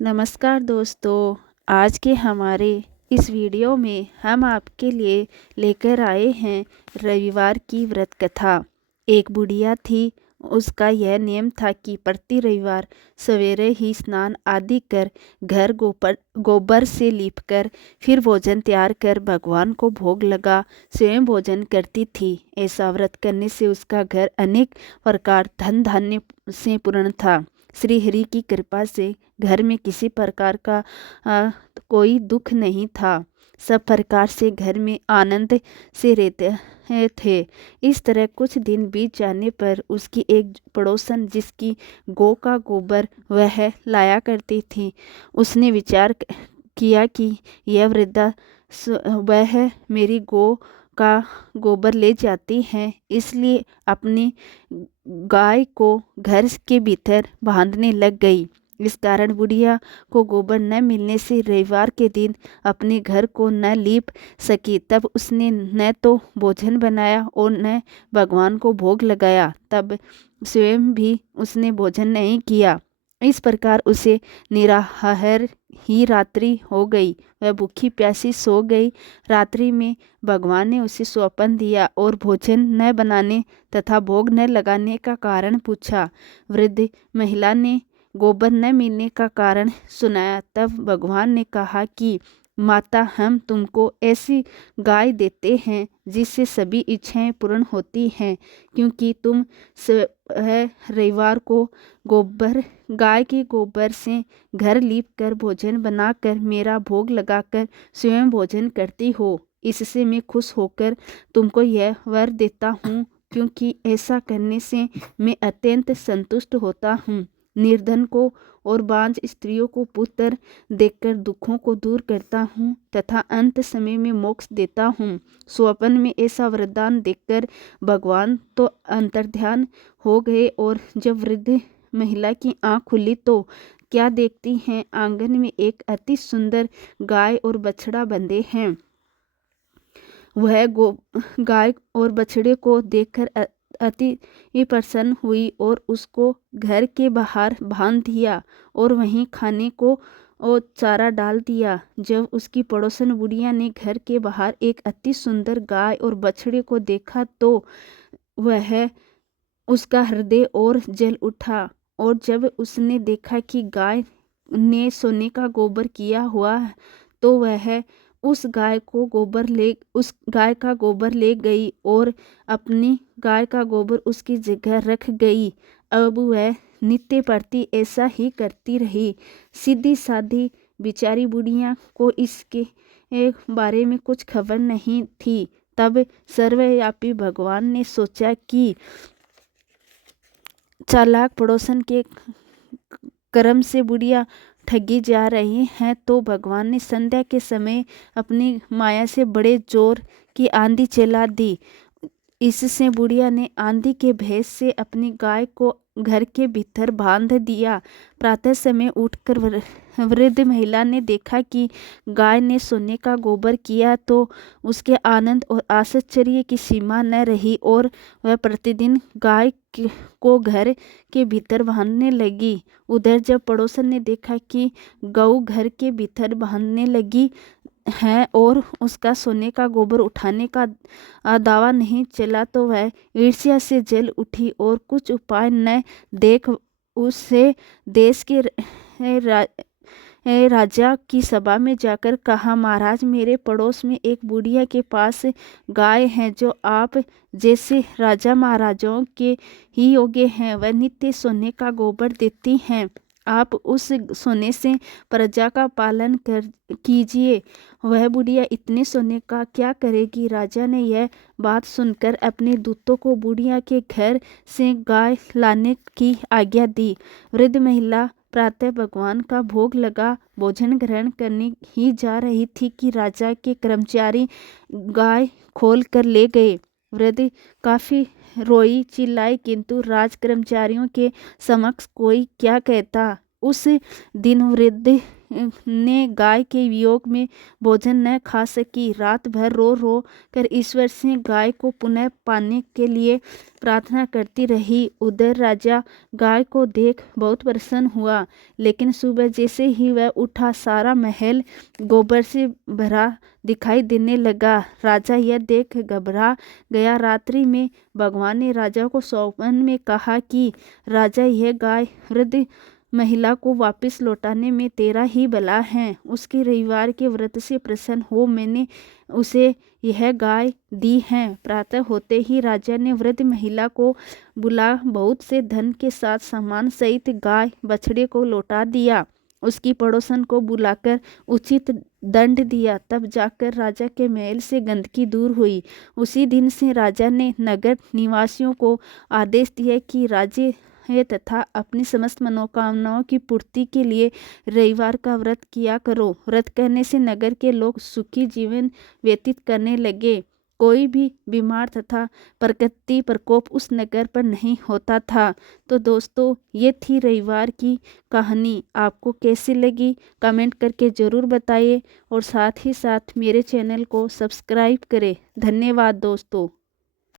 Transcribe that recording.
नमस्कार दोस्तों, आज के हमारे इस वीडियो में हम आपके लिए लेकर आए हैं रविवार की व्रत कथा। एक बुढ़िया थी। उसका यह नियम था कि प्रति रविवार सवेरे ही स्नान आदि कर घर गोबर से लीपकर फिर भोजन तैयार कर भगवान को भोग लगा स्वयं भोजन करती थी। ऐसा व्रत करने से उसका घर अनेक प्रकार धन धान्य से पूर्ण था। श्री हरि की कृपा से घर में किसी प्रकार का कोई दुख नहीं था। सब प्रकार से घर में आनंद से रहते थे। इस तरह कुछ दिन बीत जाने पर उसकी एक पड़ोसन जिसकी गौ का गोबर वह लाया करती थी, उसने विचार किया कि यह वृद्धा वह मेरी गौ का गोबर ले जाती हैं, इसलिए अपनी गाय को घर के भीतर बांधने लग गई। इस कारण बुढ़िया को गोबर न मिलने से रविवार के दिन अपने घर को न लीप सकी। तब उसने न तो भोजन बनाया और न भगवान को भोग लगाया। तब स्वयं भी उसने भोजन नहीं किया। इस प्रकार उसे निराहार ही रात्रि हो गई। वह भूखी प्यासी सो गई। रात्रि में भगवान ने उसे स्वप्न दिया और भोजन न बनाने तथा भोग न लगाने का कारण पूछा। वृद्ध महिला ने गोबर न मिलने का कारण सुनाया। तब भगवान ने कहा कि माता, हम तुमको ऐसी गाय देते हैं जिससे सभी इच्छाएं पूर्ण होती हैं, क्योंकि तुम रविवार को गाय के गोबर से घर लीप कर भोजन बनाकर मेरा भोग लगाकर स्वयं भोजन करती हो। इससे मैं खुश होकर तुमको यह वर देता हूँ, क्योंकि ऐसा करने से मैं अत्यंत संतुष्ट होता हूँ। निर्धन को और बांझ स्त्रियों को पुत्र देकर दुखों को दूर करता हूँ तथा अंत समय में मोक्ष देता हूँ। स्वप्न में ऐसा वरदान देखकर भगवान तो अंतर्ध्यान हो गए और जब वृद्ध महिला की आंख खुली तो क्या देखती हैं, आंगन में एक अति सुंदर गाय और बछड़ा बंधे हैं। वह गाय और बछड़े को देखकर अति प्रसन्न हुई और उसको घर के बाहर बांध दिया और वहीं खाने को और चारा डाल दिया। जब उसकी पड़ोसन बुढ़िया ने घर के बाहर एक अति सुंदर गाय और बछड़े को देखा तो वह उसका हृदय और जल उठा। और जब उसने देखा कि गाय ने सोने का गोबर किया हुआ तो वह उस गाय का गोबर ले गई और अपनी गाय का गोबर उसकी जगह रख गई। अब वह नित्य प्रति ऐसा ही करती रही। सीधी सादी बेचारी बुढ़िया को इसके बारे में कुछ खबर नहीं थी। तब सर्वव्यापी भगवान ने सोचा कि चालाक पड़ोसन के कर्म से बुढ़िया ठगी जा रही हैं, तो भगवान ने संध्या के समय अपनी माया से बड़े जोर की आंधी चला दी। इससे बुढ़िया ने आंधी के भेष से अपनी गाय को घर के भीतर बांध दिया। प्रातः समय उठकर वृद्ध महिला ने देखा कि गाय ने सोने का गोबर किया तो उसके आनंद और आश्चर्य की सीमा न रही और वह प्रतिदिन गाय को घर के भीतर बांधने लगी। उधर जब पड़ोसन ने देखा कि गऊ घर के भीतर बांधने लगी है और उसका सोने का गोबर उठाने का दावा नहीं चला तो वह ईर्ष्या से जल उठी और कुछ उपाय न देख उससे देश के राजा की सभा में जाकर कहा, महाराज, मेरे पड़ोस में एक बुढ़िया के पास गाय है जो आप जैसे राजा महाराजाओं के ही योग्य हैं। वह नित्य सोने का गोबर देती हैं। आप उस सोने से प्रजा का पालन कीजिए। वह बुढ़िया इतने सोने का क्या करेगी। राजा ने यह बात सुनकर अपने दूतों को बुढ़िया के घर से गाय लाने की आज्ञा दी। वृद्ध महिला प्रातः भगवान का भोग लगा भोजन ग्रहण करने ही जा रही थी कि राजा के कर्मचारी गाय खोल कर ले गए। वृद्ध काफी रोई चिल्लाई, किंतु राज कर्मचारियों के समक्ष कोई क्या कहता। उस दिन वृद्ध ने गाय के वियोग में भोजन न खा सकी। रात भर रो रो कर ईश्वर से गाय को पुनः पाने के लिए प्रार्थना करती रही। उधर राजा गाय को देख बहुत प्रसन्न हुआ, लेकिन सुबह जैसे ही वह उठा सारा महल गोबर से भरा दिखाई देने लगा। राजा यह देख घबरा गया। रात्रि में भगवान ने राजा को स्वप्न में कहा कि राजा, यह गाय वृद्ध महिला को वापस लौटाने में तेरा ही भला है। उसके रविवार के व्रत से प्रसन्न हो मैंने उसे यह गाय दी है। प्रातः होते ही राजा ने वृद्ध महिला को बुला बहुत से धन के साथ सामान सहित गाय बछड़े को लौटा दिया। उसकी पड़ोसन को बुलाकर उचित दंड दिया। तब जाकर राजा के महल से गंदगी दूर हुई। उसी दिन से राजा ने नगर निवासियों को आदेश दिया कि राज्य है तथा अपनी समस्त मनोकामनाओं की पूर्ति के लिए रविवार का व्रत किया करो। व्रत करने से नगर के लोग सुखी जीवन व्यतीत करने लगे। कोई भी बीमार तथा प्रकृति प्रकोप उस नगर पर नहीं होता था। तो दोस्तों, ये थी रविवार की कहानी। आपको कैसी लगी कमेंट करके ज़रूर बताइए और साथ ही साथ मेरे चैनल को सब्सक्राइब करें। धन्यवाद दोस्तों।